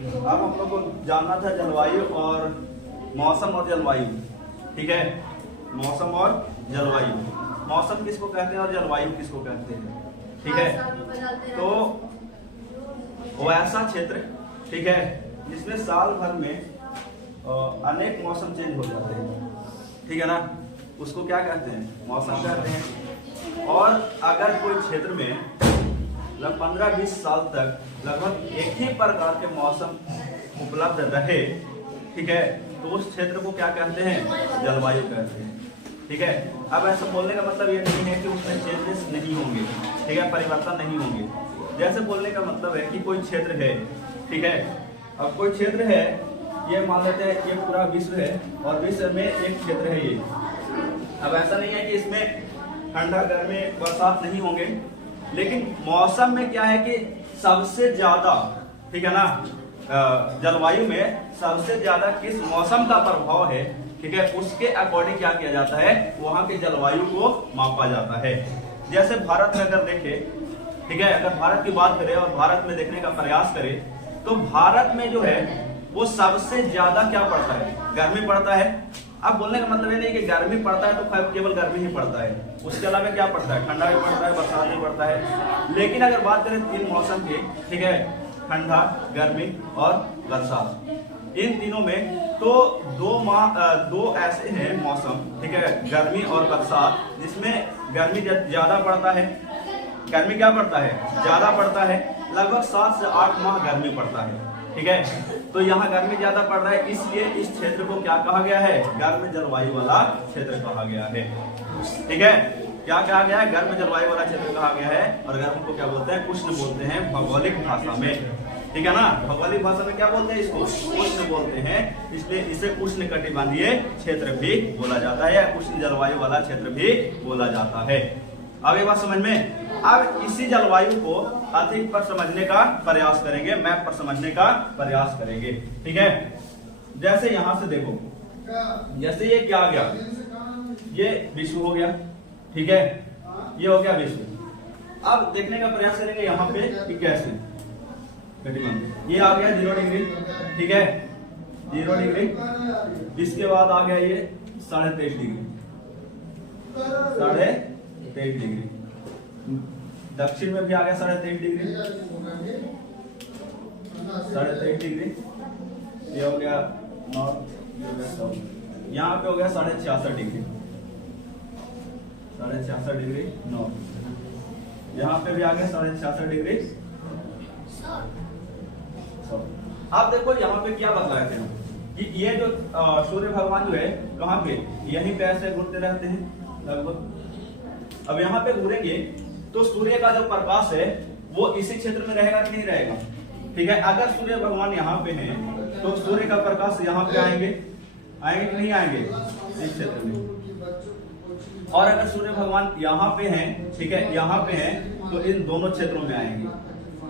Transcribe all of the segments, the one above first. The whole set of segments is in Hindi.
अब हम लोग को जानना था जलवायु और मौसम और जलवायु। ठीक है, मौसम और जलवायु। मौसम किसको कहते हैं और जलवायु किसको कहते हैं? ठीक है, तो वो ऐसा क्षेत्र, ठीक है, जिसमें साल भर में अनेक मौसम चेंज हो जाते हैं। ठीक है ना, उसको क्या कहते हैं? मौसम कहते हैं। और अगर कोई क्षेत्र में 15-20 साल तक लगभग एक ही प्रकार के मौसम उपलब्ध रहे, ठीक है, तो उस क्षेत्र को क्या कहते हैं? जलवायु कहते हैं। ठीक है, अब ऐसा बोलने का मतलब ये नहीं है कि उसमें चेंजेस नहीं होंगे, ठीक है, परिवर्तन नहीं होंगे। जैसे बोलने का मतलब है कि कोई क्षेत्र है, ठीक है, अब कोई क्षेत्र है, ये मान लेते हैं ये पूरा विश्व है और विश्व में एक क्षेत्र है ये। अब ऐसा नहीं है कि इसमें ठंडा, गर्मी, बरसात नहीं होंगे, लेकिन मौसम में क्या है कि सबसे ज्यादा, ठीक है ना, जलवायु में सबसे ज्यादा किस मौसम का प्रभाव है, ठीक है, उसके अकॉर्डिंग क्या किया जाता है? वहां के जलवायु को मापा जाता है। जैसे भारत में अगर देखें, ठीक है, अगर भारत की बात करें और भारत में देखने का प्रयास करें, तो भारत में जो है वो सबसे ज्यादा क्या पड़ता है? गर्मी पड़ता है। अब बोलने का मतलब ये नहीं कि गर्मी पड़ता है तो केवल गर्मी ही पड़ता है, उसके अलावा क्या पड़ता है? ठंडा भी पड़ता है, बरसात भी पड़ता है। लेकिन अगर बात करें 3 मौसम की, ठीक है, ठंडा, गर्मी और बरसात, इन तीनों में तो दो ऐसे हैं मौसम, ठीक है, गर्मी और बरसात, जिसमें गर्मी ज्यादा पड़ता है। गर्मी क्या पड़ता है? ज्यादा पड़ता है, लगभग 7 से 8 माह गर्मी पड़ता है। ठीक है, तो यहाँ गर्मी ज्यादा पड़ रहा है, इसलिए इस क्षेत्र को क्या कहा गया है? गर्म जलवायु वाला क्षेत्र कहा गया है। ठीक है, क्या कहा गया है? गर्म जलवायु वाला क्षेत्र कहा गया है। और गर्म को क्या बोलते हैं? उष्ण बोलते हैं भौगोलिक भाषा में। ठीक है ना, भौगोलिक भाषा में क्या बोलते हैं? इसको उष्ण बोलते हैं, इसलिए इसे उष्ण कटिबंधीय क्षेत्र भी बोला जाता है या उष्ण जलवायु वाला क्षेत्र भी बोला जाता है। अब ये बात समझ में। अब इसी जलवायु को अधिक पर समझने का प्रयास करेंगे, मैप पर समझने का प्रयास करेंगे। ठीक है, जैसे यहां से देखो, जैसे ये क्या आ गया? ये विश्व हो गया, ठीक है, ये हो गया विश्व। अब देखने का प्रयास करेंगे यहाँ पे कि कैसे ये आ गया 0 डिग्री, ठीक है, 0 डिग्री। इसके बाद आ गया ये 23.5 डिग्री, 23.5 डिग्री। दक्षिण में भी आ गया 23.5 डिग्री, 23.5 डिग्री। ये हो गया नॉर्थ, यहाँ पे हो गया 66.5 डिग्री, 66.5 डिग्री नॉर्थ। यहाँ पे भी आ गया 66.5 डिग्री। आप देखो यहाँ पे क्या बतलाए थे कि ये जो सूर्य भगवान जो है कहाँ पे? यहीं पे ऐसे घूमते रहते हैं लगभग। अब यहाँ पे घूरेंगे तो सूर्य का जो प्रकाश है वो इसी क्षेत्र में रहेगा कि नहीं रहेगा? ठीक है, अगर सूर्य भगवान यहाँ पे हैं तो सूर्य का प्रकाश यहाँ पे आएंगे कि नहीं आएंगे? इस क्षेत्र में। और अगर सूर्य भगवान यहाँ पे हैं, ठीक है, यहाँ पे हैं, तो इन दोनों क्षेत्रों में आएंगे।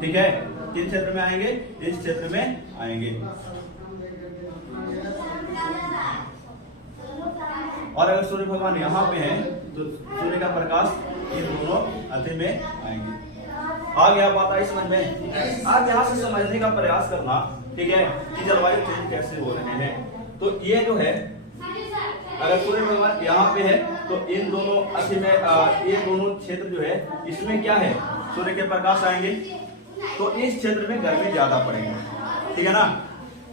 ठीक है, किस क्षेत्र में आएंगे? इस क्षेत्र में आएंगे। और अगर सूर्य भगवान यहाँ पे हैं तो सूर्य का प्रकाश इन दोनों अति में आएंगे। आ गया बात? आई समझ में? आप यहाँ से समझने का प्रयास करना, ठीक है, कि जलवायु चेंज कैसे हो रहे हैं। तो ये जो है, अगर सूर्य भगवान यहाँ पे है तो इन दोनों अति में ये दोनों क्षेत्र जो है इसमें क्या है? सूर्य के प्रकाश आएंगे, तो इस क्षेत्र में गर्मी ज्यादा पड़ेगी। ठीक है ना।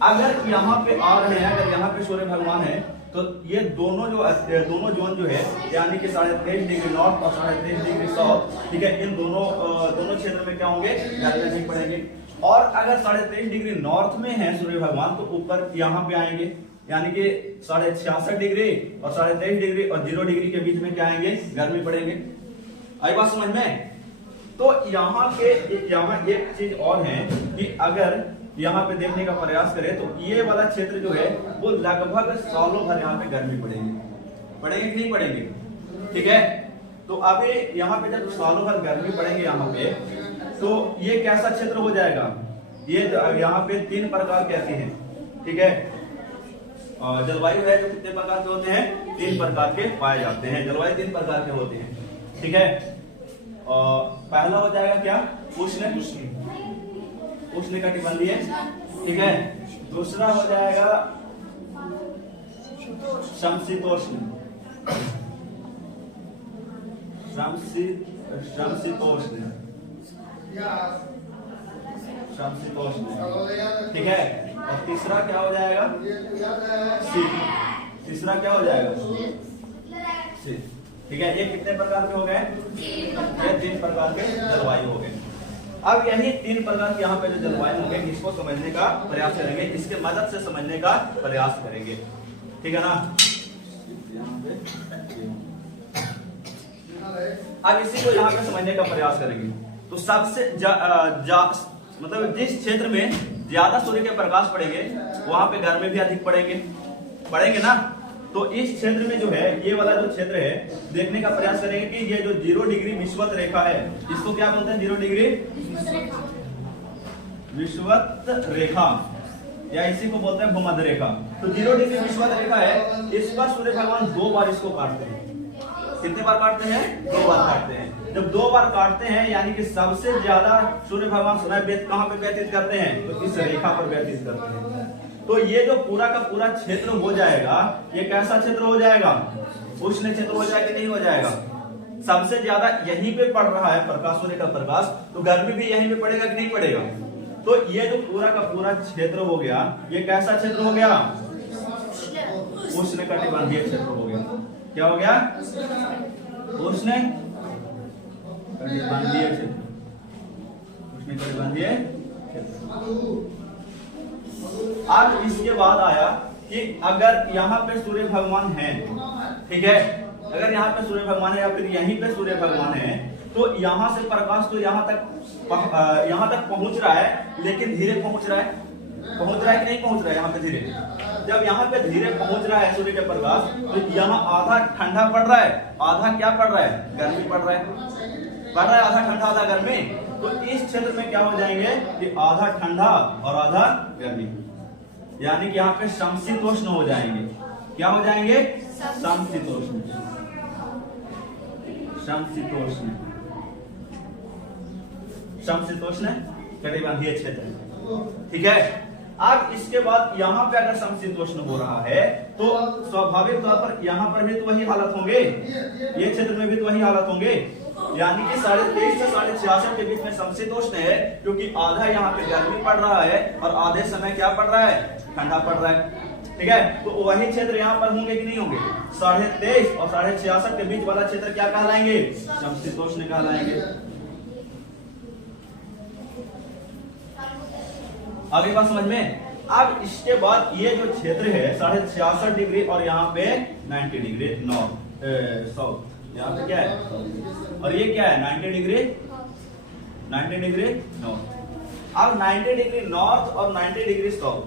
अगर यहाँ पे आ रहे हैं, अगर यहाँ पे सूर्य भगवान है तो ये दोनों जोन जो है, यानी कि 23.5 डिग्री नॉर्थ और 23.5 डिग्री साउथ, ठीक है, इन दोनों क्षेत्र में क्या होंगे? गर्मी नहीं पड़ेंगे। और अगर 23.5 डिग्री नॉर्थ में है सूर्य भगवान तो ऊपर यहाँ पे आएंगे, यानी कि 66.5 डिग्री और 23.5 डिग्री और 0 डिग्री के बीच में क्या आएंगे? गर्मी पड़ेंगे। आई बात समझ में? तो यहाँ एक चीज और है कि अगर यहाँ पे देखने का प्रयास करें तो ये वाला क्षेत्र जो है वो लगभग सालों भर यहाँ पे गर्मी पड़ेगी कि नहीं पड़ेगी? ठीक है, तो अभी यहाँ पे जब सालों भर गर्मी पड़ेगी यहाँ पे, तो ये कैसा क्षेत्र हो जाएगा? ये यहाँ पे 3 प्रकार के आते हैं। ठीक है, जलवायु है जो कितने प्रकार के होते हैं? 3 प्रकार के पाए जाते हैं। जलवायु 3 प्रकार के होते हैं। ठीक है, पहला हो जाएगा क्या? उष्णकटिबंधीय, ठीक है। दूसरा हो जाएगा समशीतोष्ण, समशीतोष्ण, समशीतोष्ण, ठीक है। और तीसरा क्या हो जाएगा, शीत। तीसरा क्या हो जाएगा, शीत, ठीक है। ये कितने प्रकार के हो गए, ये 3 प्रकार के जलवायु हो गए। अब यही 3 प्रकार के यहाँ पे जो जलवायु होंगे इसको समझने का प्रयास करेंगे, इसके मदद से समझने का प्रयास करेंगे, ठीक है ना। अब इसी को यहाँ पे समझने का प्रयास करेंगे। तो सबसे मतलब जिस क्षेत्र में ज्यादा सूर्य के प्रकाश पड़ेंगे वहां पे गर्मी भी अधिक पड़ेंगे ना। तो इस क्षेत्र में जो है, ये वाला जो क्षेत्र है, देखने का प्रयास करेंगे कि ये जो 0 डिग्री विषुवत रेखा है, इसको क्या बोलते हैं, 0 डिग्री विषुवत रेखा, या इसी को बोलते हैं भूमध्य रेखा। तो 0 डिग्री विषुवत रेखा है, इस पर सूर्य भगवान 2 बार इसको काटते हैं। कितने बार काटते हैं, 2 बार काटते हैं। जब 2 बार काटते हैं यानी कि सबसे ज्यादा सूर्य भगवान समय कहां पे व्यतीत करते हैं, तो इस रेखा पर व्यतीत करते हैं। तो ये जो पूरा का पूरा क्षेत्र हो जाएगा, ये कैसा क्षेत्र हो जाएगा, उष्ण क्षेत्र हो जाएगा कि नहीं हो जाएगा। सबसे ज्यादा यहीं पे पड़ रहा है प्रकाश, सूर्य का प्रकाश, तो गर्मी भी यहीं पे पड़ेगा कि नहीं पड़ेगा। तो ये जो पूरा का पूरा क्षेत्र हो गया, ये कैसा क्षेत्र हो गया, उष्णकटिबंधीय क्षेत्र हो गया। क्या हो गया, उष्णकटिबंधीय क्षेत्र, उष्णकटिबंधीय क्षेत्र। अब इसके बाद आया कि अगर यहाँ पे सूर्य भगवान है, ठीक है, अगर यहाँ पे सूर्य भगवान है या फिर यहीं पे सूर्य भगवान है, तो यहाँ से प्रकाश तो यहाँ तक पहुंच रहा है, लेकिन धीरे पहुंच रहा है कि नहीं पहुंच रहा है यहाँ पे धीरे। जब यहाँ पे धीरे पहुंच रहा है सूर्य का प्रकाश, तो यहाँ आधा ठंडा पड़ रहा है, आधा क्या पड़ रहा है, गर्मी पड़ रहा है, आधा ठंडा आधा गर्मी। तो इस क्षेत्र में क्या हो जाएंगे कि आधा ठंडा और आधा गर्मी, यानी कि यहाँ पे समशीतोष्ण हो जाएंगे। क्या हो जाएंगे, समशीतोष्ण, समशीतोष्ण, समशीतोष्ण कटिबंधीय क्षेत्र, ठीक है। अब इसके बाद यहाँ पे अगर समशीतोष्ण हो रहा है तो स्वाभाविक तौर पर यहाँ पर भी तो वही हालत होंगे, ये क्षेत्र में भी तो वही हालत होंगे, यानी कि 23.5 से 66 के बीच में समशीतोष्ण है, क्योंकि आधा यहाँ पे गर्मी पड़ रहा है और आधे समय क्या पड़ रहा है, ठंडा पड़ रहा है, ठीक है। तो वही क्षेत्र यहाँ पर होंगे कि नहीं होंगे, 23.5 और 66 के बीच वाला क्षेत्र क्या कहलाएंगे, समशीतोष्ण कहलाएंगे। आगे बात समझ में। अब इसके बाद ये जो क्षेत्र है 66.5 डिग्री और यहाँ पे 90 डिग्री नॉर्थ साउथ, यहाँ पे क्या है, और ये क्या है 90 डिग्री नॉर्थ। अब 90 डिग्री नॉर्थ और 90 डिग्री साउथ,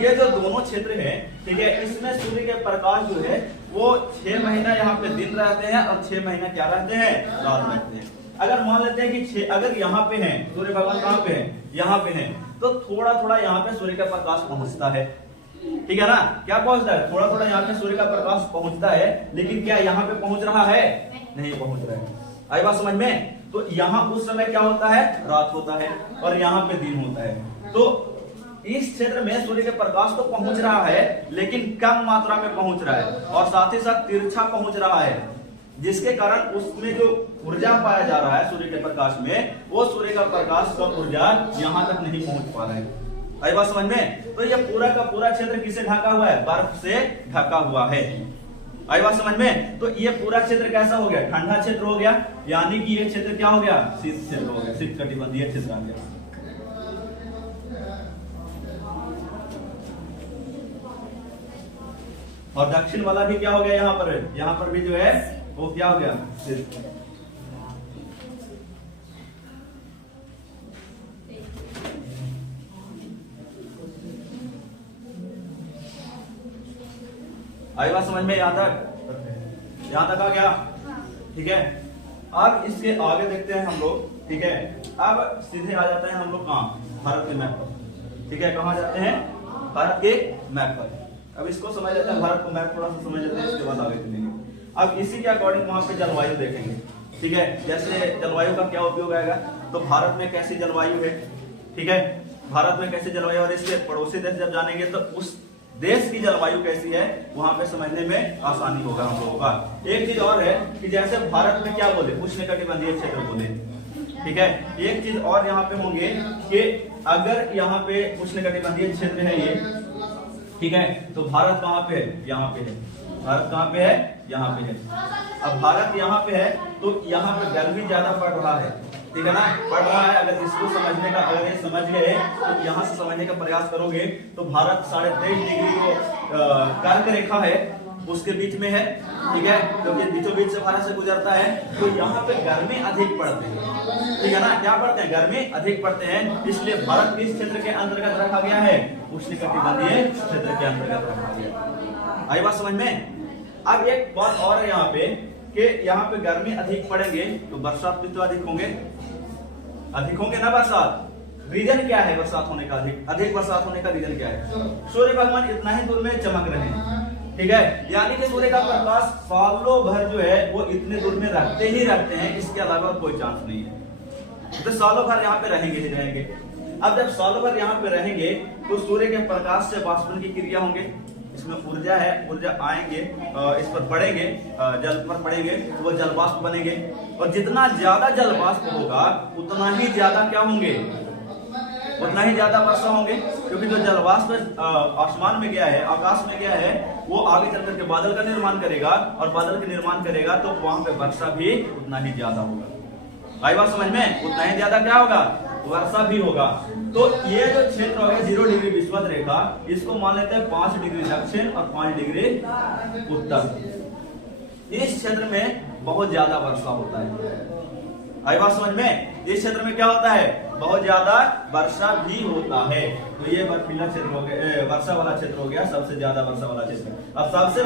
ये जो दोनों क्षेत्र है, ठीक है, इसमें सूर्य के प्रकाश जो है वो 6 महीना यहाँ पे दिन रहते हैं और 6 महीना क्या रहते हैं, रात रहते हैं। अगर मान लेते हैं कि अगर यहाँ पे है सूर्य भगवान, कहाँ पे है, यहाँ पे है, तो थोड़ा थोड़ा यहाँ पे सूर्य का प्रकाश पहुंचता है, ठीक है ना। क्या पहुंचता है, थोड़ा थोड़ा यहाँ पे सूर्य का प्रकाश पहुंचता है, लेकिन क्या यहाँ पे पहुंच रहा है, नहीं पहुंच रहा है। आई बात समझ में। तो यहाँ उस समय क्या होता है, रात होता है, और यहाँ पे दिन होता है। तो इस क्षेत्र में सूर्य के प्रकाश तो पहुंच रहा है, लेकिन कम मात्रा में पहुंच रहा है, और साथ ही साथ तिरछा पहुंच रहा है, जिसके कारण उसमें जो ऊर्जा पाया जा रहा है सूर्य के प्रकाश में, वो सूर्य का प्रकाश का ऊर्जा यहाँ तक नहीं पहुंच पा रहा है। आई बात समझ में। तो ये पूरा का पूरा क्षेत्र किससे ढका हुआ है, बर्फ से ढका हुआ है। आई बात समझ में। तो ये पूरा क्षेत्र कैसा हो गया, ठंडा क्षेत्र हो गया, यानी कि ये क्षेत्र क्या हो गया, शीत क्षेत्र हो गया, शीत कटिबंधीय क्षेत्र आ गया। और दक्षिण वाला भी क्या हो गया, यहाँ पर भी जो है वो क्या हो गया, आई बात समझ में, यहाँ तक आ गया, ठीक है। अब इसके आगे देखते हैं हम लोग, ठीक है। अब सीधे आ जाते हैं हम लोग कहाँ, भारत के मैप पर, ठीक है। कहाँ जाते हैं, भारत के मैप पर। अब इसको समझ लेते हैं, भारत को मैप थोड़ा सा समझ लेते हैं, इसके बाद आगे चलेंगे। अब इसी के अकॉर्डिंग वहां पे जलवायु देखेंगे, ठीक है। जैसे जलवायु का क्या उपयोग आएगा, तो भारत में कैसी जलवायु है, ठीक है। भारत में कैसी जलवायु और इसके पड़ोसी देश जब जानेंगे तो उस देश की जलवायु कैसी है वहां पे समझने में आसानी होगा हम लोगों का। एक चीज और है कि जैसे भारत में क्या बोले, उष्णकटिबंधीय क्षेत्र बोले, ठीक है। एक चीज और यहाँ पे होंगे कि अगर यहाँ पे उष्णकटिबंधीय क्षेत्र है ये, ठीक है, तो भारत कहाँ पे है, यहाँ पे है। भारत कहाँ पे है, यहाँ पे है। अब भारत यहाँ पे है तो यहाँ पे गर्मी ज्यादा पड़ रहा है, ठीक है ना, पड़ रहा है। अगर इसको समझने का, अगर ये समझ गए तो यहाँ से समझने का प्रयास करोगे तो भारत 23.5 डिग्री जो कर्क रेखा है उसके बीच में है, ठीक है, क्योंकि बीचों बीच से भारत से गुजरता है, तो यहाँ पे गर्मी अधिक पड़ते हैं, ठीक है ना, क्या पड़ते हैं, गर्मी अधिक पड़ते हैं, इसलिए भारत किस क्षेत्र के अंतर्गत रखा गया है, उष्णकटिबंधीय क्षेत्र के अंतर्गत रखा गया। आई बात समझ में। अब एक बात और है यहाँ पे कि यहाँ पे गर्मी अधिक पड़ेंगे तो बरसात भी तो अधिक होंगे ना बरसात। रीजन क्या है बरसात होने का, अधिक बरसात होने का रीजन क्या है, सूर्य भगवान इतना ही दूर में चमक रहे हैं, ठीक है, यानी कि सूर्य का प्रकाश सालों भर जो है वो इतने दूर में रखते हैं, इसके अलावा कोई चांस नहीं है, तो सालों भर यहाँ पे रहेंगे ही रहेंगे। अब जब सालों भर यहाँ पे रहेंगे तो सूर्य के प्रकाश से वाष्पन की क्रिया होंगे, इसमें ऊर्जा है, ऊर्जा आएंगे, इस पर पड़ेंगे, जल पर पड़ेंगे तो वो जल वाष्प बनेंगे, और जितना ज्यादा जल वाष्प होगा उतना ही ज्यादा क्या होंगे, उतना ही ज्यादा वर्षा होंगे, क्योंकि जो जल वाष्प आसमान में गया है, आकाश में गया है, वो आगे चल करके बादल का निर्माण करेगा, और बादल का निर्माण करेगा तो वहां पे वर्षा भी उतना ही ज्यादा होगा। आई बात समझ में, उतना ही ज्यादा क्या होगा, वर्षा भी होगा। तो ये जो क्षेत्र हो गया 0 डिग्री विषुवत रेखा, इसको मान लेते हैं 5 डिग्री दक्षिण और 5 डिग्री उत्तर। इस क्षेत्र में बहुत ज्यादा वर्षा होता है। आई बात समझ में, इस क्षेत्र में क्या होता है, बहुत ज्यादा वर्षा भी होता है। तो ये बर्फीला क्षेत्र हो गया, वर्षा वाला क्षेत्र हो गया, सबसे ज्यादा वर्षा वाला क्षेत्र। अब सबसे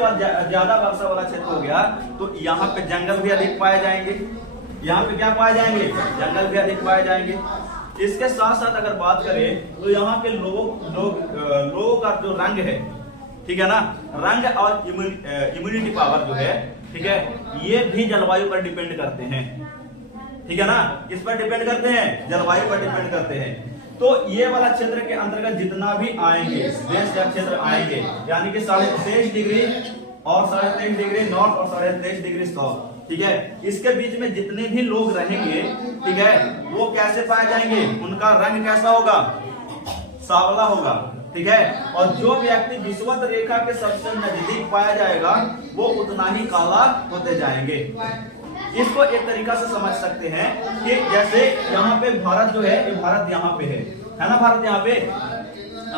ज्यादा वर्षा वाला क्षेत्र हो गया तो यहाँ पे जंगल भी अधिक पाए जाएंगे, यहाँ पे क्या पाए जाएंगे, जंगल भी अधिक पाए जाएंगे। इसके साथ साथ अगर बात करें तो यहाँ के लोगों का जो रंग है, ठीक है ना, रंग और इम्यूनिटी पावर जो है, ठीक है, ये भी जलवायु पर डिपेंड करते हैं, ठीक है ना, किस पर डिपेंड करते हैं, जलवायु पर डिपेंड करते हैं। तो ये वाला क्षेत्र के अंतर्गत जितना भी आएंगे देश या क्षेत्र आएंगे, यानी कि 23.5 डिग्री और 23.5 डिग्री नॉर्थ और 23.5 डिग्री साउथ, ठीक है, इसके बीच में जितने भी लोग रहेंगे, ठीक है, वो कैसे पाए जाएंगे, उनका रंग कैसा होगा, सांवला होगा, ठीक है, और जो व्यक्ति विषुवत रेखा के सबसे नजदीक पाया जाएगा वो उतना ही काला होते जाएंगे। इसको एक तरीका से समझ सकते हैं कि जैसे यहाँ पे भारत जो है, ये भारत यहाँ पे है ना, भारत यहाँ पे,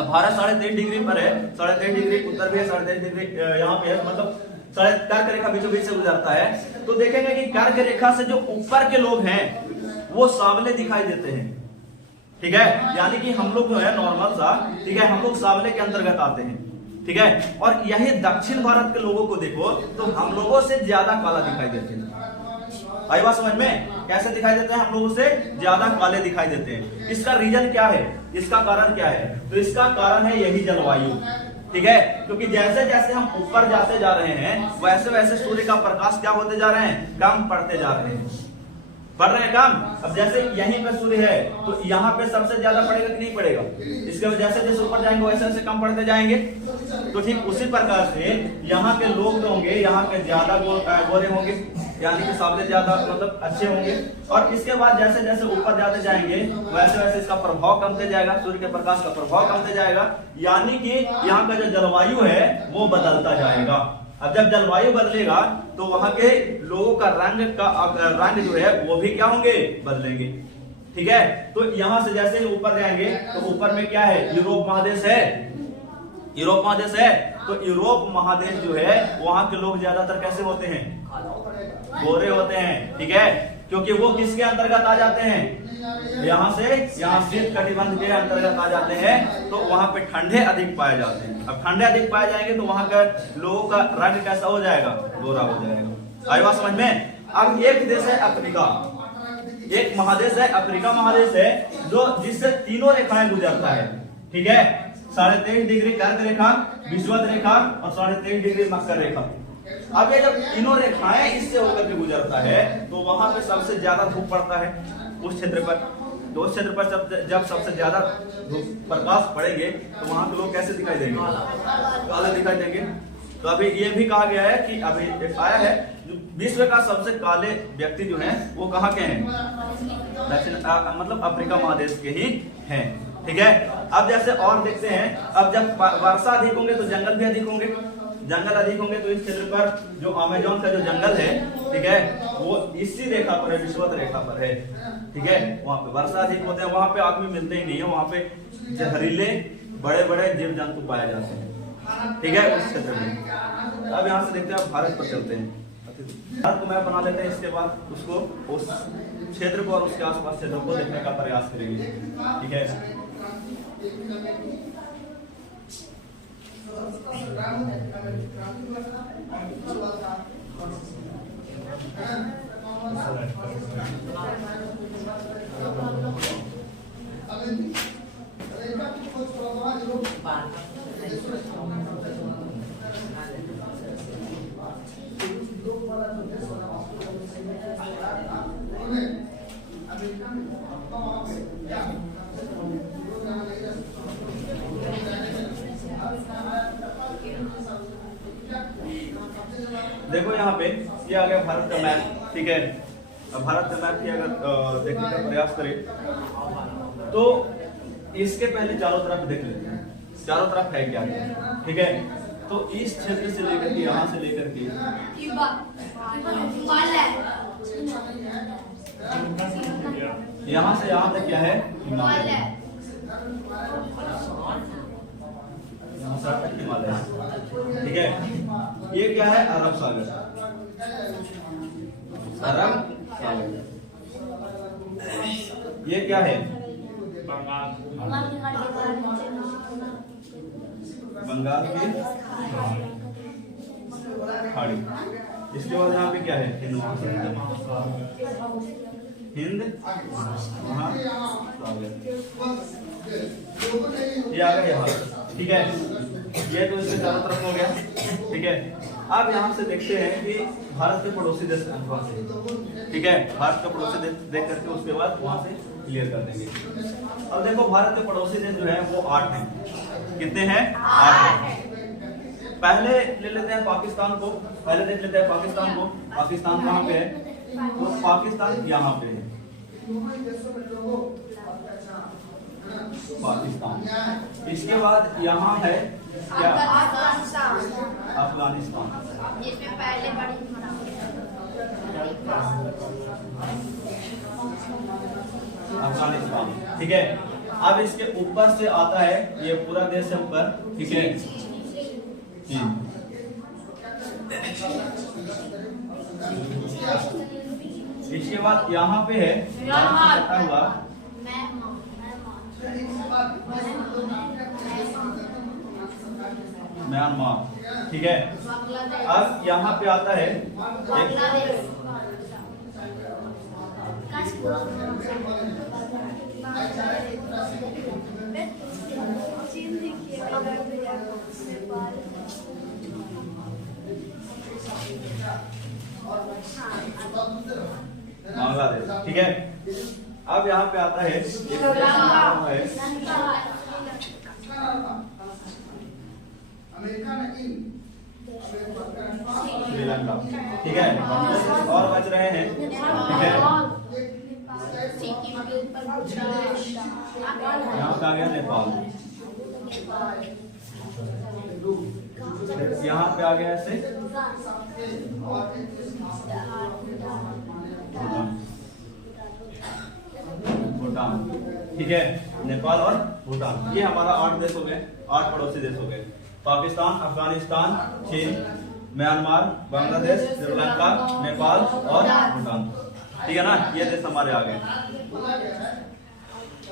भारत 23.5 डिग्री पर है, 23.5 डिग्री उत्तर भी है, 23.5 डिग्री यहाँ पे है, मतलब कर्क रेखा बीचों बीच से गुजरता है। तो देखेंगे कि कर्क रेखा से जो ऊपर के लोग हैं वो सांवले दिखाई देते हैं, ठीक है, यानी कि हम लोग जो है नॉर्मल सा, ठीक है, हम लोग सांवले के अंतर्गत आते हैं, ठीक है, और यही दक्षिण भारत के लोगों को देखो तो हम लोगों से ज्यादा काला दिखाई देते हैं। आई बात समझ में, कैसे दिखाई देते हैं, हम लोगों से ज्यादा काले दिखाई देते हैं। इसका रीजन क्या है, इसका कारण क्या है, तो इसका कारण है यही जलवायु, ठीक है, क्योंकि जैसे जैसे हम ऊपर जाते जा रहे हैं वैसे वैसे सूर्य का प्रकाश क्या होते जा रहे हैं, कम पड़ते जा रहे हैं, बढ़ रहे हैं कम। अब जैसे यहीं पे सूर्य है तो यहाँ पे सबसे ज्यादा पड़ेगा कि नहीं पड़ेगा, इसके वजह से जैसे ऊपर जाएंगे वैसे वैसे कम पड़ते जाएंगे। तो ठीक उसी प्रकार से यहाँ के लोग जो होंगे, यहाँ के ज्यादा गोरे होंगे, यानी कि सांवले ज्यादा मतलब अच्छे होंगे, और इसके बाद जैसे जैसे ऊपर जाते जाएंगे वैसे वैसे इसका प्रभाव कमते जाएगा, सूर्य के प्रकाश का प्रभाव कमते जाएगा, यानी कि यहाँ का जो जलवायु है वो बदलता जाएगा। अब जब जलवायु बदलेगा तो वहां के लोगों का रंग जो है वो भी क्या होंगे, बदलेंगे, ठीक है। तो यहां से जैसे ऊपर जाएंगे तो ऊपर में क्या है, यूरोप महादेश है, यूरोप महादेश है, तो यूरोप महादेश जो है वहां के लोग ज्यादातर कैसे होते हैं, गोरे होते हैं, ठीक है, क्योंकि वो किसके अंतर्गत आ जाते हैं, यहाँ शीत कटिबंध के अंतर्गत आ जाते हैं, तो वहां पे ठंडे अधिक पाए जाते हैं। अब ठंडे अधिक पाए जाएंगे तो वहां का लोगों का रंग कैसा हो जाएगा, गोरा हो जाएगा। आई बात समझ में। अब एक देश है अफ्रीका, एक महादेश है अफ्रीका महादेश है, जो जिससे तीनों रेखाएं गुजरता है, ठीक है, 23.5 डिग्री कर्क रेखा, विषुवत रेखा और 23.5 डिग्री मकर रेखा। अब ये जब तीनों रेखाएं इससे होकर के गुजरता है तो वहां पे सबसे ज्यादा धूप पड़ता है उस क्षेत्र पर, तो उस क्षेत्र पर जब सबसे ज्यादा प्रकाश पड़ेंगे तो वहां के लोग कैसे दिखाई देंगे? काले दिखाई देंगे। तो अभी ये भी कहा गया है कि अभी एक आया है विश्व का सबसे काले व्यक्ति जो है वो कहाँ के हैं? दक्षिण मतलब अफ्रीका महादेश के ही हैं। ठीक है। अब जैसे और देखते हैं, अब जब वर्षा अधिक होंगे तो जंगल भी अधिक होंगे, जंगल अधिक होंगे तो इस क्षेत्र पर जो अमेज़न का जो जंगल है, ठीक है, वो इसी रेखा पर है, विषुवत रेखा पर है। ठीक है। वहां पे वर्षा अधिक होते हैं, वहां पे आदमी मिलते ही नहीं है, वहां पे जहरीले बड़े बड़े जीव जंतु पाए जाते हैं। ठीक है, उस क्षेत्र में। अब यहाँ से देखते हैं, भारत पर चलते हैं। भारत को मैप बना लेते हैं, इसके बाद उसको उस क्षेत्र को और उसके आसपास क्षेत्रों को देखने का प्रयास करेंगे। ठीक है। देखो यहाँ पे ये आ गया भारत का मैप। ठीक है। अब भारत का मैप की अगर देखने का प्रयास करें तो इसके पहले चारों तरफ देख लेते हैं, चारों तरफ है क्या। ठीक है। तो इस क्षेत्र से लेकर के यहाँ से लेकर के यहाँ से यहाँ तक क्या है? हिमालय। हिमालय। ठीक है। ये क्या है? अरब सागर। अरब सागर। ये क्या है? बंगाल की खाड़ी। इसके बाद यहाँ पे क्या है? हिंद महासागर। ये आ गया यहाँ। ठीक है। ये तो इसके चारों तरफ हो गया। ठीक है। अब यहाँ से देखते हैं कि भारत के पड़ोसी देश कौन से। ठीक है। भारत के पड़ोसी देश देख करके उसके बाद वहां से क्लियर कर देंगे। अब देखो भारत के पड़ोसी देश जो है वो 8 हैं। कितने हैं? 8 हैं। पहले ले लेते हैं पाकिस्तान को। पहले देख लेते हैं पाकिस्तान को। पाकिस्तान कहाँ पे है? तो पाकिस्तान यहाँ पे है। पाकिस्तान। इसके बाद यहाँ है क्या? अफगानिस्तान। अफगानिस्तान। ठीक है। अब इसके ऊपर से आता है ये पूरा देश है ऊपर। ठीक है। इसके बाद यहाँ पे है हुआ म्यांमार। ठीक है। अब यहाँ पे आता है बांग्लादेश। ठीक है। अब यहाँ पे आता है श्रीलंका। ठीक है। और बच रहे हैं। ठीक है। यहाँ का आ गया नेपाल। यहाँ पे आ गया ऐसे भूटान। ठीक है। नेपाल और भूटान, ये हमारा 8 देश हो गए, 8 पड़ोसी देश हो गए। पाकिस्तान, अफगानिस्तान, चीन, म्यांमार, बांग्लादेश, श्रीलंका, नेपाल और भूटान। ठीक है ना, ये देश हमारे आ गए।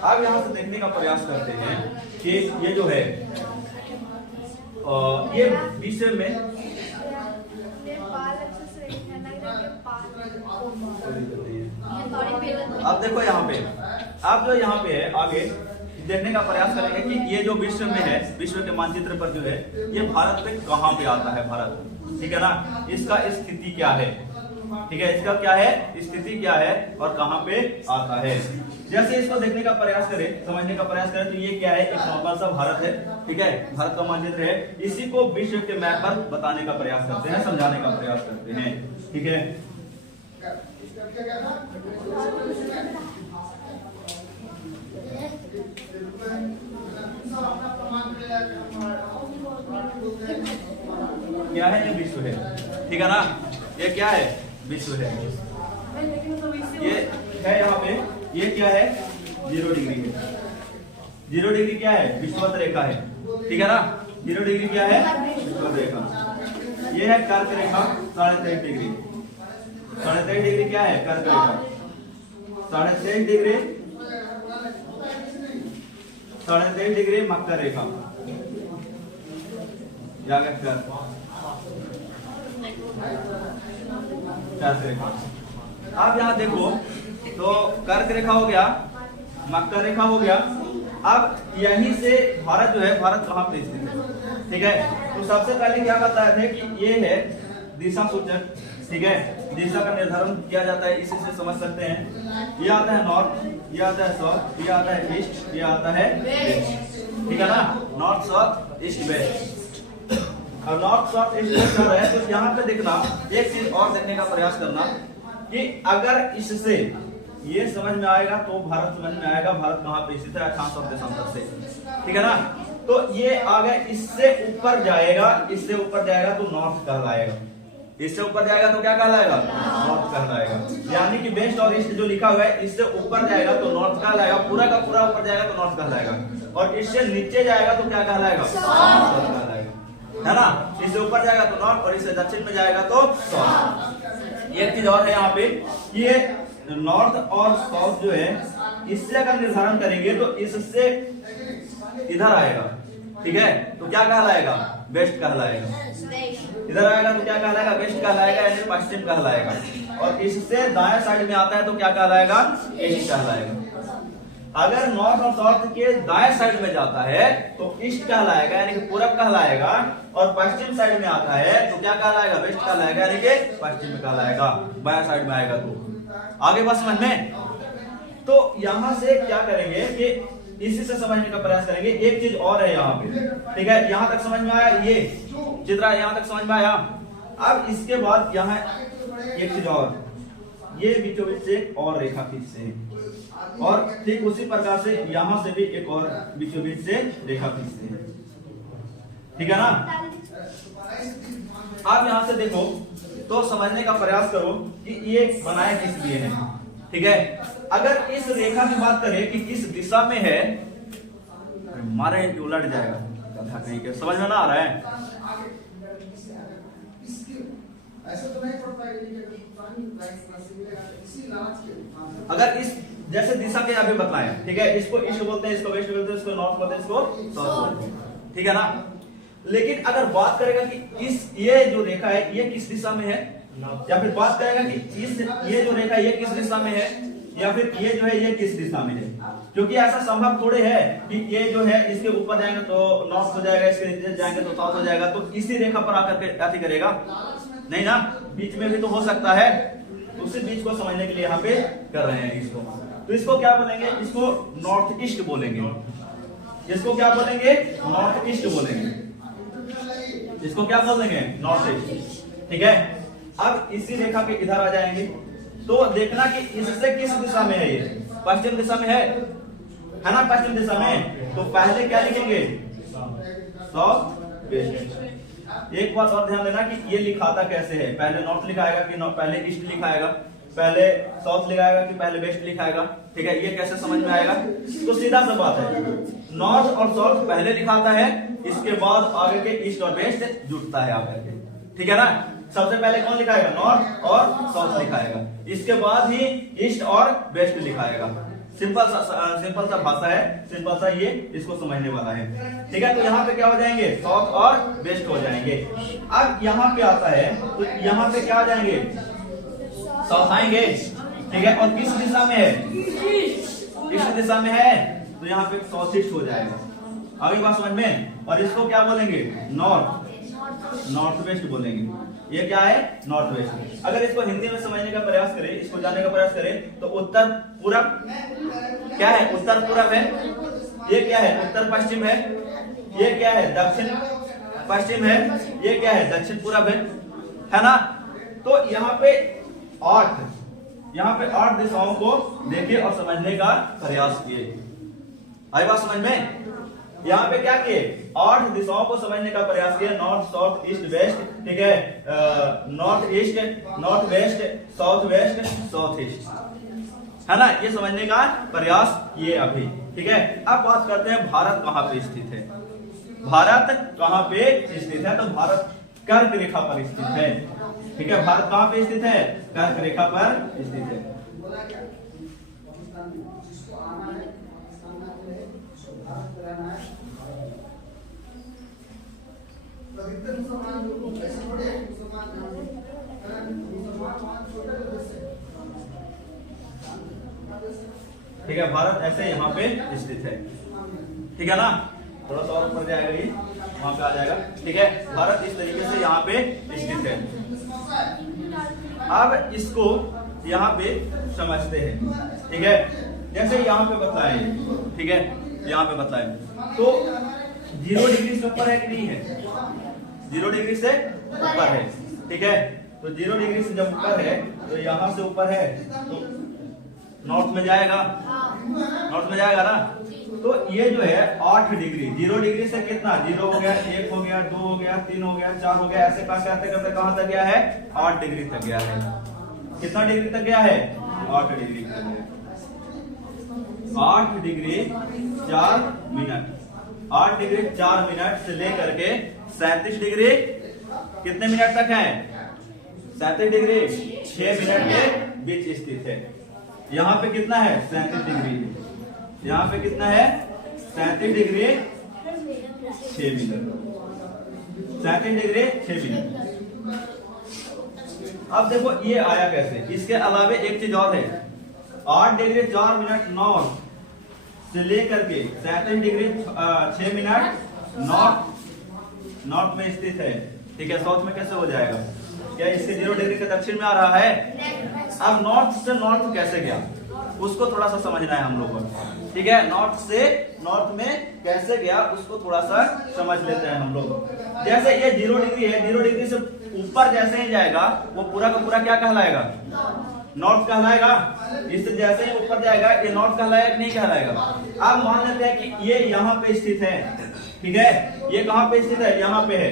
अब यहाँ से देखने का प्रयास करते हैं कि ये जो है ये विश्व में अब देखो यहाँ पे, अब जो यहाँ पे है आगे देखने का प्रयास करेंगे कि ये जो विश्व में है, विश्व के मानचित्र पर जो है ये भारत पे कहाँ पे आता है भारत। ठीक है ना, इसका स्थिति क्या है। ठीक है, इसका क्या है, स्थिति क्या है और कहां पे आता है। जैसे इसको देखने का प्रयास करें, समझने का प्रयास करें, तो ये क्या है, एक नॉर्मल सा भारत है, ठीक है, भारत का मानचित्र है। इसी को विश्व के मैप पर बताने का प्रयास करते हैं, समझाने का प्रयास करते हैं, ठीक है। क्या है, ये विश्व है, ठीक है ना, ये क्या है, विश्व है। ये है यहाँ पे, ये क्या है, 0 डिग्री है। 0 डिग्री क्या है, विषुवत रेखा है, ठीक है ना। 0 डिग्री क्या है, विषुवत रेखा। ये है कर्क रेखा 23.5 डिग्री। 23.5 डिग्री क्या है, कर्क रेखा। 23.5 डिग्री, 23.5 डिग्री मकर रेखा, कर्क रेखा। आप यहाँ देखो तो कर्क रेखा हो गया, मकर रेखा हो गया। अब यहीं से भारत जो है, भारत कहाँ पे स्थित है, ठीक है। तो सबसे पहले क्या बताया था कि ये है दिशा सूचक, ठीक है, दिशा का निर्धारण किया जाता है, इसी से समझ सकते हैं। ये आता है नॉर्थ, ये आता है साउथ, ये आता है ईस्ट, ये आता है वेस्ट, ठीक है ना, नॉर्थ साउथ ईस्ट वेस्ट। और नॉर्थ साउथ ईस्ट वेस्ट कर रहे हैं, तो यहाँ पे देखना, एक चीज और देखने का प्रयास करना कि अगर इससे ये समझ में आएगा तो भारत समझ में आएगा, भारत कहाँ पे स्थित है, अक्षांश और देशांतर से, ठीक है ना। तो ये आगे इससे ऊपर जाएगा, इससे ऊपर जाएगा तो नॉर्थ कहलाएगा, इससे ऊपर जाएगा तो क्या कहलाएगा, नॉर्थ कहलाएगा। यानी कि वेस्ट और ईस्ट जो लिखा हुआ है, इससे ऊपर जाएगा तो नॉर्थ कहलाएगा, पूरा का पूरा ऊपर जाएगा तो नॉर्थ कहलाएगा, और इससे नीचे जाएगा तो क्या कहलाएगा, साउथ कहलाएगा, है ना। इससे ऊपर जाएगा तो नॉर्थ और इससे दक्षिण में जाएगा तो साउथ। एक चीज और है यहाँ पे, ये नॉर्थ और साउथ जो है, इससे अगर निर्धारण करेंगे तो इससे इधर आएगा, ठीक है, तो क्या कहलाएगा, वेस्ट कहलाएगा। इधर आएगा तो क्या कहलाएगा, वेस्ट कहलाएगा, यानी पश्चिम कहलाएगा। और इससे दाएं साइड में आता है तो क्या कहलाएगा, ईस्ट कहलाएगा। अगर नॉर्थ और साउथ के दाएं साइड में जाता है तो ईस्ट कहलाएगा, यानी कि पूरब कहलाएगा, और पश्चिम साइड में आता है तो क्या कहलाएगा, वेस्ट कहलाएगा, यानी कि पश्चिम कहलाएगा, बाएं साइड में आएगा तो। आगे बस समझ में। तो यहां से क्या करेंगे कि इसी से समझने का प्रयास करेंगे। एक चीज और है यहाँ पे, ठीक है, यहां तक समझ में आया, ये चित्र यहां तक समझ में आया। अब इसके बाद यहाँ एक चीज और, ये बीचों बीच से और रेखा खींचते हैं, और ठीक उसी प्रकार से यहां से भी एक और बीचों बीच से रेखा खींचते हैं, ठीक है ना। आप यहां से देखो तो समझने का प्रयास करो कि ये बनाया किस लिए है, ठीक है। अगर इस रेखा की बात करें कि किस दिशा में है, मारे उलट जाएगा, कहीं के समझ में ना आ रहा है। अगर इस जैसे दिशा के अभी बताएं, ठीक है, इसको ईस्ट बोलते हैं, इसको वेस्ट बोलते हैं, इसको नॉर्थ बोलते हैं, इसको साउथ बोलते हैं, ठीक है ना। लेकिन अगर बात करेगा कि इस ये जो रेखा है ये किस दिशा में है, या फिर बात करेगा कि इस ये जो रेखा ये किस दिशा में है, या फिर ये जो है ये किस दिशा में है, क्योंकि ऐसा संभव थोड़े है कि ये जो है इसके ऊपर जाएंगे तो नॉर्थ हो जाएगा, इसके नीचे जाएंगे तो साउथ हो जाएगा, तो इसी रेखा पर आकर के अति करेगा नहीं ना, बीच में भी तो हो सकता है। तो उसी बीच को समझने के लिए यहाँ पे कर रहे हैं इसको। तो इसको क्या बोलेंगे, इसको नॉर्थ ईस्ट बोलेंगे, इसको क्या बोलेंगे, नॉर्थ ईस्ट बोलेंगे, इसको क्या बोल देंगे, नॉर्थ ईस्ट, ठीक है। अब इसी रेखा के इधर आ जाएंगे तो देखना कि इससे किस दिशा में है, ये पश्चिम दिशा में है ना, पश्चिम दिशा में। तो पहले क्या लिखेंगे, साउथ वेस्ट। एक बात और ध्यान देना कि ये लिखाता कैसे है, पहले नॉर्थ लिखाएगा कि पहले ईस्ट लिखाएगा, पहले साउथ लिखाएगा कि पहले वेस्ट लिखाएगा, ठीक है, ये कैसे समझ में आएगा। तो सीधा सा बात है, नॉर्थ और साउथ पहले लिखाता है, इसके बाद आगे के ईस्ट और वेस्ट जुड़ता है आकर के, ठीक है ना। सबसे पहले कौन लिखाएगा, नॉर्थ और साउथ लिखाएगा, इसके बाद ही ईस्ट और वेस्ट लिखाएगा। सिंपल सा भाषा है, सिंपल सा ये इसको समझने वाला है, ठीक है। तो यहाँ पे क्या हो जाएंगे, साउथ और वेस्ट हो जाएंगे। अब यहाँ पे आता है तो यहाँ पे क्या आ जाएंगे, साउथ आएंगे, ठीक है, और किस दिशा में है, ईस्ट दिशा में है, तो यहाँ पे साउथ ईस्ट हो जाएगा। आगे बात समझ में। और इसको क्या बोलेंगे, नॉर्थ, नॉर्थ वेस्ट बोलेंगे। ये क्या है? North west. अगर इसको हिंदी में समझने का प्रयास करें, इसको जानने का प्रयास करें, तो उत्तर पूरब क्या है? उत्तर पूरब है। ये क्या है? उत्तर पश्चिम है। ये क्या है? दक्षिण पश्चिम है। ये क्या है? दक्षिण पूरब है ना? तो यहाँ पे 8 दिशाओं को देखे और समझने का प्रयास किए। आई बात समझ में? यहाँ पे क्या किए? 8 दिशाओं को समझने का प्रयास किया। नॉर्थ, साउथ, ईस्ट, वेस्ट, ठीक है, north east, north west, south west, south east, है ना? ये समझने का प्रयास किए अभी, ठीक है। अब बात करते हैं भारत कहाँ पे स्थित है। भारत कहाँ पे स्थित है? तो भारत कर्क रेखा पर स्थित है, ठीक है। भारत कहाँ पे स्थित है? कर्क रेखा पर स्थित है। ठीक है, भारत ऐसे यहाँ पे स्थित है, ठीक है ना? थोड़ा सा और ऊपर जाएगा, ये वहां पे आ जाएगा, ठीक है। भारत इस तरीके से यहाँ पे स्थित है। अब इसको यहाँ पे समझते हैं, ठीक है। जैसे यहाँ पे बताए, ठीक है, यहाँ पे बताए तो 0 डिग्री से ऊपर है कि नहीं है? 0 डिग्री से ऊपर है, ठीक है। तो 0 डिग्री से जब ऊपर है तो यहाँ से ऊपर है तो नॉर्थ में जाएगा, नॉर्थ में जाएगा ना। तो ये जो है 8 डिग्री, 0 डिग्री से कितना? 0 हो गया, 1 हो गया, 2 हो गया, 3 हो गया, 4 हो गया, ऐसे करते करते कहां तक गया है? 8 डिग्री तक गया है। कितना डिग्री तक गया है? 8 डिग्री तक गया। 8 डिग्री 4 मिनट, 8 डिग्री 4 मिनट से लेकर के 37 डिग्री कितने मिनट तक है? 37 डिग्री 6 मिनट के बीच स्थित है। यहाँ पे कितना है? 37 डिग्री। यहाँ पे कितना है? 37 डिग्री 6 मिनट, 37 डिग्री 6 मिनट। अब देखो ये आया कैसे? इसके अलावे एक चीज और है, 8 डिग्री 4 मिनट नॉर्थ से लेकर के 37 डिग्री 6 मिनट नॉर्थ में स्थित है, ठीक है। साउथ में कैसे हो जाएगा? क्या इसके 0 डिग्री के दक्षिण में आ रहा है? अब नॉर्थ से नॉर्थ कैसे गया उसको थोड़ा सा समझना है हम लोगों को, ठीक है। नॉर्थ से नॉर्थ में कैसे गया उसको थोड़ा सा समझ लेते हैं हम लोग। जैसे ये 0 डिग्री है, 0 डिग्री से ऊपर जैसे ही जाएगा वो पूरा का पूरा क्या कहलाएगा? नॉर्थ कहलाएगा। इससे जैसे ही ऊपर जाएगा ये नॉर्थ कहलाएगा कि नहीं कहलाएगा? अब मान लेते हैं कि ये यहाँ पे स्थित है, ठीक है। ये कहाँ पे स्थित है? यहाँ पे है।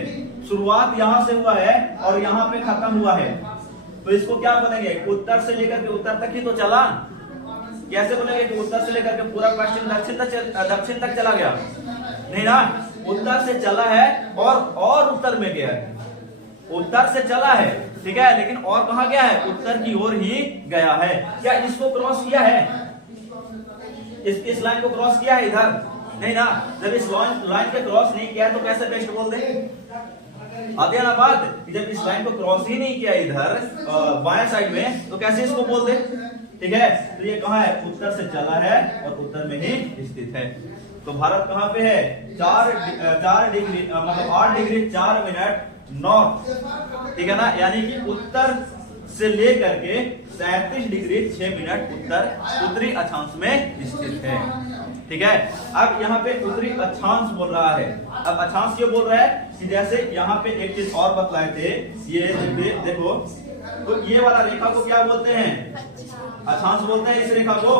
शुरुआत यहाँ से हुआ है और यहाँ पे खत्म हुआ है, तो इसको क्या बोलेंगे? उत्तर से लेकर के उत्तर तक ही तो चला। कैसे बोलेंगे कि उत्तर से लेकर के पूरा पश्चिम दक्षिण तक चला गया? नहीं ना, उत्तर से चला है और उत्तर में गया है। उत्तर से चला है, ठीक है, लेकिन और कहां गया है? उत्तर की ओर ही गया है। क्या इसको क्रॉस किया है? इस लाइन को क्रॉस किया है इधर? नहीं ना। जब इस लाइन पे क्रॉस नहीं किया है तो कैसे वेस्ट बोल दे? आते ना बात कि जब इस लाइन को क्रॉस ही नहीं किया इधर बाएं साइड में तो कैसे इसको बोल दे? ठीक है, तो ये कहाँ है? उत्तर से चला है और उत्तर में ही स्थित है। तो भारत कहाँ पे है? 4 डिग्री मतलब 8 डिग्री 4 मिनट नॉर्थ, ठीक है ना। यानी कि उत्तर से लेकर के 37 डिग्री 6 मिनट उत्तरी अक्षांश में स्थित है, ठीक है। अब यहाँ पे उत्तरी अक्षांश बोल रहा है। अब अक्षांश क्यों बोल रहा है? कि जैसे यहाँ पे एक चीज और बतलाए थे, ये देखो, तो ये वाला रेखा को क्या बोलते हैं? अक्षांश बोलते हैं इस रेखा को।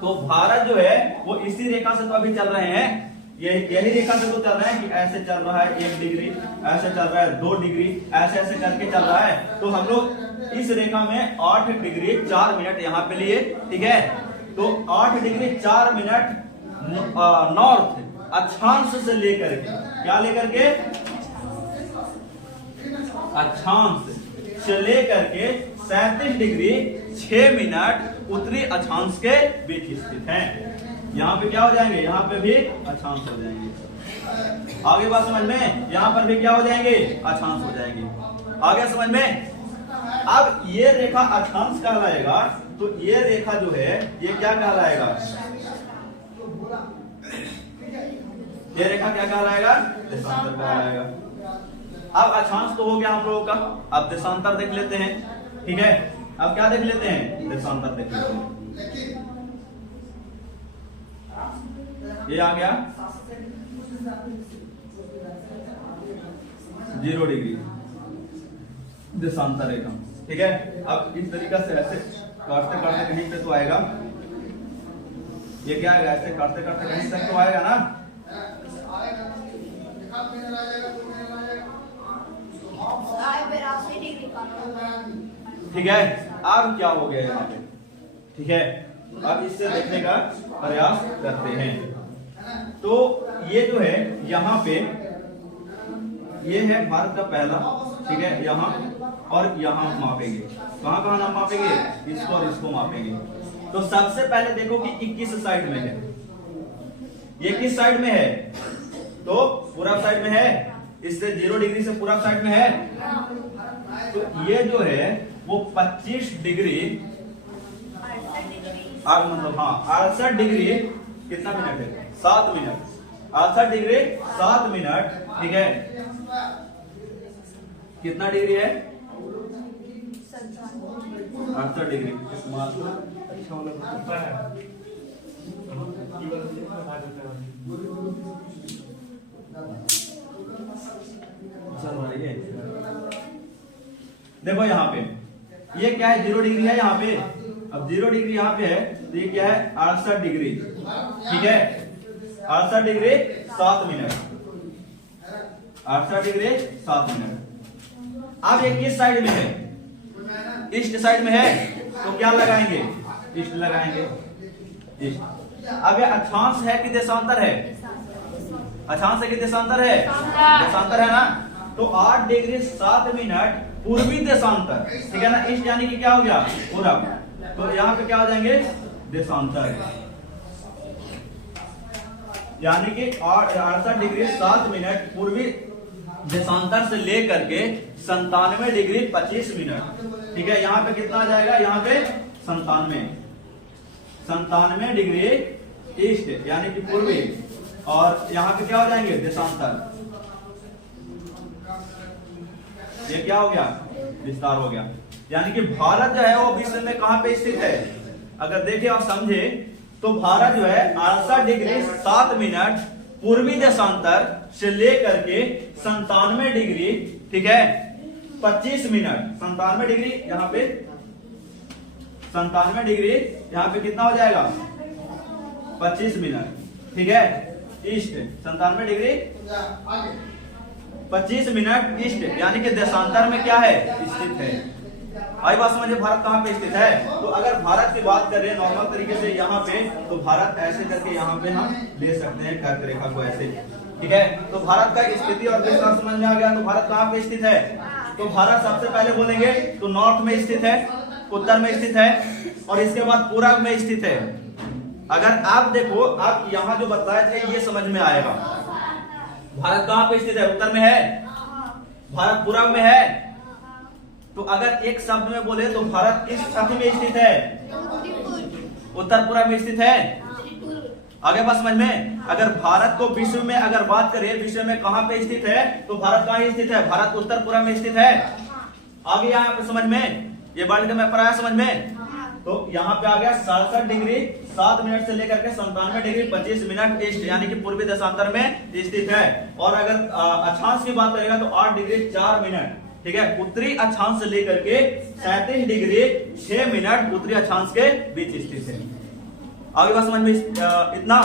तो भारत जो है वो इसी रेखा से तो अभी चल रहे हैं, यही रेखा से तो चल रहा है कि ऐसे चल रहा है 1 डिग्री, ऐसे चल रहा है 2 डिग्री, ऐसे ऐसे करके चल रहा है। तो हम लोग इस रेखा में 8 डिग्री 4 मिनट यहाँ पे लिए, ठीक है। तो 8 डिग्री 4 मिनट नॉर्थ अक्षांश से लेकर के, क्या लेकर के? अक्षांश से लेकर के 37 डिग्री 6 मिनट उत्तरी अक्षांश के बीच स्थित है। यहाँ पे क्या हो जाएंगे? यहाँ पे भी अक्षांश हो जाएंगे। आगे बात समझ में? यहाँ पर भी क्या हो जाएंगे? अक्षांश हो जाएंगे। आगे समझ में? अब ये रेखा अक्षांश कहलाएगा, तो ये रेखा जो है ये क्या कहलाएगा? ये रेखा क्या कहलाएगा? देशांतर कहलाएगा। अब अक्षांश तो हो गया हम लोगों का, अब देशांतर देख लेते हैं। ठीक है, अब क्या देख लेते हैं, देशांतर देख लेते हैं। ये आ गया 0 डिग्री देशांतर रेखा। ठीक है, अब इस तरीका से ऐसे काटते काटते कहीं पे तो आएगा, ये क्या आएगा, ऐसे काटते काटते कहीं तक तो आएगा ना। ठीक है, अब क्या हो गया यहाँ पे। ठीक है, अब इससे देखने का प्रयास करते हैं। तो ये जो है यहाँ पे, ये है भारत का पहला, ठीक है, यहाँ और यहाँ मापेंगे। कहाँ कहाँ नाम मापेंगे, इसको और इसको मापेंगे। तो सबसे पहले देखो कि 21 साइड में है, ये किस साइड में है, तो पूरब साइड में है, इससे 0 डिग्री से पूरब साइड में है। तो ये जो है वो 25 डिग्री, मतलब हाँ 68 डिग्री कितना मिनट है, 7 मिनट, 68 डिग्री 7 मिनट। ठीक है, कितना डिग्री है, 68 डिग्री। देखो यहाँ पे ये क्या है, 0 डिग्री है यहाँ पे। अब 0 डिग्री यहाँ पे है, तो ये क्या है, 68 डिग्री। ठीक है, 68 डिग्री 7 मिनट, 68 डिग्री 7 मिनट। अब ये किस साइड में है, ईस्ट साइड में है, तो क्या लगाएंगे, ईस्ट लगाएंगे, ईस्ट। अब ये अक्षांश है कि देशांतर है, अक्षांश है कि देशांतर है, देशांतर है ना। तो 8 डिग्री 7 मिनट पूर्वी देशांतर, ठीक है ना, ईस्ट यानी कि क्या हो गया, पूरब। तो यहाँ पे क्या हो जाएंगे, देशांतर, यानी कि 68 डिग्री 7 मिनट पूर्वी देशांतर से लेकर के 97 डिग्री 25 मिनट। ठीक है, यहाँ पे कितना आ जाएगा, यहाँ पे 97 डिग्री ईस्ट यानी कि पूर्वी, और यहाँ पे क्या हो जाएंगे, देशांतर। ये क्या हो गया, विस्तार हो गया। यानी कि भारत जो है वो विश्व में कहां पे स्थित है, अगर देखें और समझे तो भारत जो है 68 डिग्री 7 मिनट पूर्वी देशांतर से लेकर के 97 डिग्री, ठीक है, 25 मिनट, 97 डिग्री यहाँ पे, 97 डिग्री यहाँ पे कितना हो जाएगा, 25 मिनट। ठीक है, ईस्ट 97 डिग्री 25 मिनट ईस्ट, यानी कि देशांतर में क्या है, स्थित है। आई बात समझे, भारत कहाँ पे स्थित है। तो अगर भारत की बात कर रहे हैं नॉर्मल तरीके से यहाँ पे, तो भारत ऐसे करके यहाँ पे हम ले सकते हैं कर्क रेखा को ऐसे। ठीक है, तो भारत का स्थिति और विस्तार समझ में आ गया। तो भारत कहाँ पे स्थित है, तो भारत सबसे पहले बोलेंगे तो नॉर्थ में स्थित है, उत्तर में स्थित है, और इसके बाद पूर्व में स्थित है। अगर आप देखो, आप यहाँ जो बताए थे ये समझ में आएगा। भारत कहाँ पे स्थित है, उत्तर में है, भारत पूर्व में है। तो अगर एक शब्द में बोले तो भारत किस स्थिति में स्थित है, उत्तर पूर्व में स्थित है। आगे बात समझ में। अगर भारत को विश्व में अगर बात करें, विश्व में कहां पे स्थित है, तो भारत कहां स्थित है, भारत उत्तर पूर्व में स्थित है। आगे यहाँ पे समझ में, ये वर्ल्ड का मैप पर आया समझ में। तो यहाँ पे आ गया 67 डिग्री 7 मिनट से लेकर के 97 डिग्री 25 मिनट ईस्ट, यानी कि पूर्वी देशांतर में स्थित है। और अगर अक्षांश की बात करेगा तो 8 डिग्री 4 मिनट, ठीक है, उत्तरी अक्षांश से लेकर के 37 डिग्री 6 मिनट उत्तरी अक्षांश के बीच स्थित है। आगे बात समझ में इतना।